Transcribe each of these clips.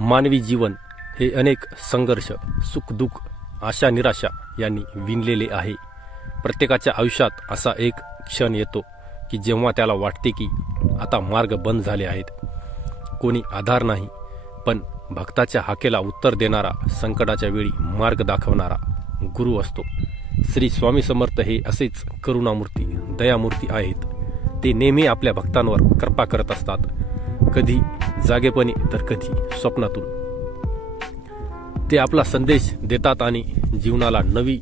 मानवी जीवन हे अनेक संघर्ष, सुख-दुःख, आशा निराशा यांनी विणलेले आहे। प्रत्येकाच्या आयुष्यात असा एक क्षण येतो की जेव्हा त्याला वाटते की आता मार्ग बंद झाले आहेत। कोणी आधार नाही, पण भक्ताच्या हाकेला उत्तर देणारा, संकटाच्या वेळी मार्ग दाखवणारा गुरु असतो। श्री स्वामी समर्थ हे असेच करुणामूर्ती, दयामूर्ती आहेत। ते नेहमी आपल्या भक्तांवर कृपा करत असतात, कधी जागेपणी तर कधी स्वप्नातून। ते आपला संदेश देतात आणि जीवनाला नवी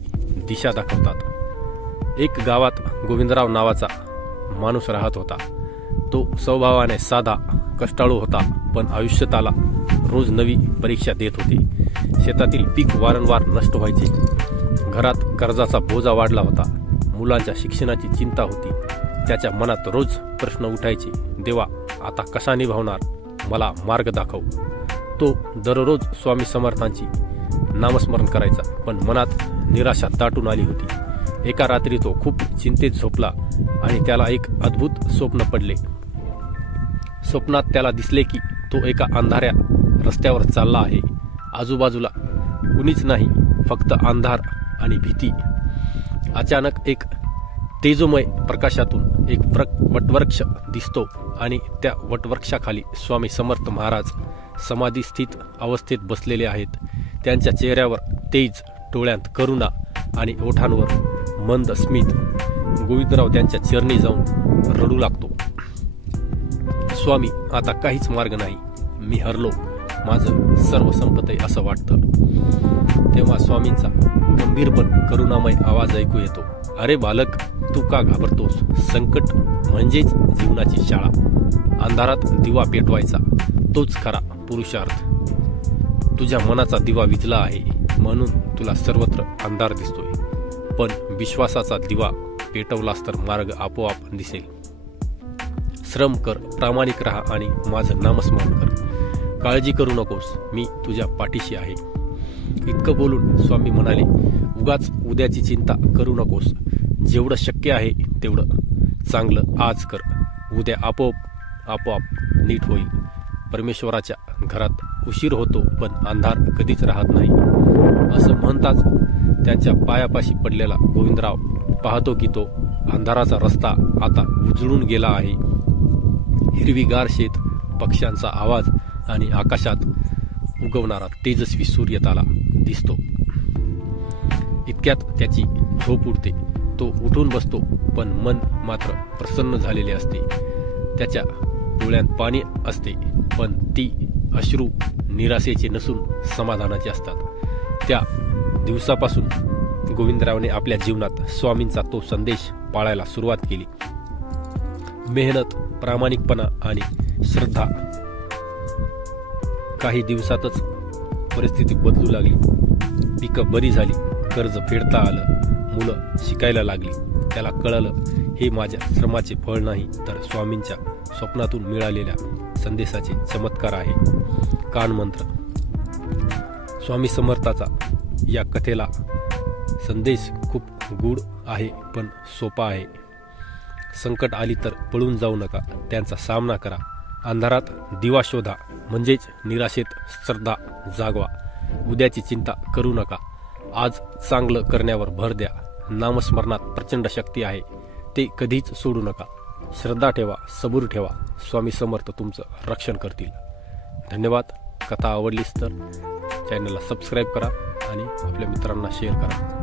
दिशा दाखवतात। एक गावात गोविंदराव नावाचा माणूस राहत होता। तो स्वभावाने साधा, कष्टाळू होता, पण आयुष्याला रोज नवी परीक्षा देत होते। शेतातील पीक वारंवार नष्ट व्हायचे, घरात कर्जाचा बोजा वाढला होता, मुलांच्या शिक्षणाची चिंता होती। त्याच्या मनात रोज प्रश्न उठायचे, देवा आता कसा निभावणार, मला मार्ग दाखव। तो दररोज स्वामी समर्थांची नामस्मरण करायचा, पण मनात निराशा दाटून आली होती। एका रात्री तो खूप चिंतेत झोपला आणि त्याला एक अद्भुत स्वप्न पडले। स्वप्नात त्याला दिसले की तो एका अंधाऱ्या रस्त्यावर चालला आहे। आजूबाजूला कुणीच नाही, फक्त अंधार आणि भीती। अचानक एक तेजोमय प्रकाशातून एक वटवृक्ष दिसतो आणि त्या वटवृक्षाखाली स्वामी समर्थ महाराज समाधीस्थित अवस्थेत बसलेले आहेत। त्यांच्या चेहऱ्यावर तेज, डोळ्यांत करुणा आणि ओठांवर मंद स्मित। गोविंदराव त्यांच्या चरणी जाऊन रडू लागतो, स्वामी आता काहीच मार्ग नाही, मी हरलो, माझं सर्व संपतंय असं वाटतं। तेव्हा स्वामींचा गंभीर पण करुणामय आवाज ऐकू येतो, अरे बालक, तू का घाबरतोस? संकट म्हणजेच जीवनाची शाळा। अंधारात दिवा पेटवायचा, तोच खरा पुरुषार्थ। तुझ्या मनाचा दिवा विझला आहे म्हणून तुला सर्वत्र अंधार दिसतोय, पण विश्वासाचा दिवा पेटवलास तर मार्ग आपोआप दिसेल। श्रम कर, प्रामाणिक राहा आणि माझं नामस्मरण कर। काळजी करू नकोस, मी तुझ्या पाठीशी आहे। इतकं बोलून स्वामी म्हणाले, उगाच उद्याची चिंता करू नकोस, जेवढं शक्य आहे तेवढं चांगलं आज कर, उद्या आपोआप नीट होईल। परमेश्वराच्या घरात उशीर होतो, पण अंधार कधीच राहत नाही, असं म्हणताच त्यांच्या पायापाशी पडलेला गोविंदराव पाहतो की तो अंधाराचा रस्ता आता उजळून गेला आहे। हिरवीगार शेत, पक्ष्यांचा आवाज आणि आकाशात उगवणारा तेजस्वी सूर्य त्याला दिसतो। इतक्यात त्याची झोप उडते, तो उठून बसतो, पण मन मात्र प्रसन्न झालेले असते। त्याच्या डोळ्यात पाणी असते, पण ती अश्रू निराशेचे नसून समाधानाचे असतात। त्या दिवसापासून गोविंदरावने आपल्या जीवनात स्वामींचा तो संदेश पाळायला सुरुवात केली। मेहनत, प्रामाणिकपणा आणि श्रद्धा। काही दिवसातच परिस्थिती बदलू लागली, पिकं बरी झाली, कर्ज फेडता आलं, मुलं शिकायला लागली। त्याला कळलं, हे माझ्या श्रमाचे फळ नाही, तर स्वामींच्या स्वप्नातून मिळालेल्या संदेशाचे चमत्कार आहे। कानमंत्र। स्वामी समर्थाचा या कथेला संदेश खूप गूढ आहे, पण सोपा आहे। संकट आली तर पळून जाऊ नका, त्यांचा सामना करा। अंधारात दिवा शोधा, म्हणजेच निराशेत श्रद्धा जागवा। उद्याची चिंता करू नका, आज चांगलं करण्यावर भर द्या। नामस्मरणात प्रचंड शक्ती आहे, ते कधीच सोडू नका। श्रद्धा ठेवा, सबूर ठेवा, स्वामी समर्थ तुमचं रक्षण करतील। धन्यवाद। कथा आवडलीस तर चॅनलला सबस्क्राईब करा आणि आपल्या मित्रांना शेअर करा।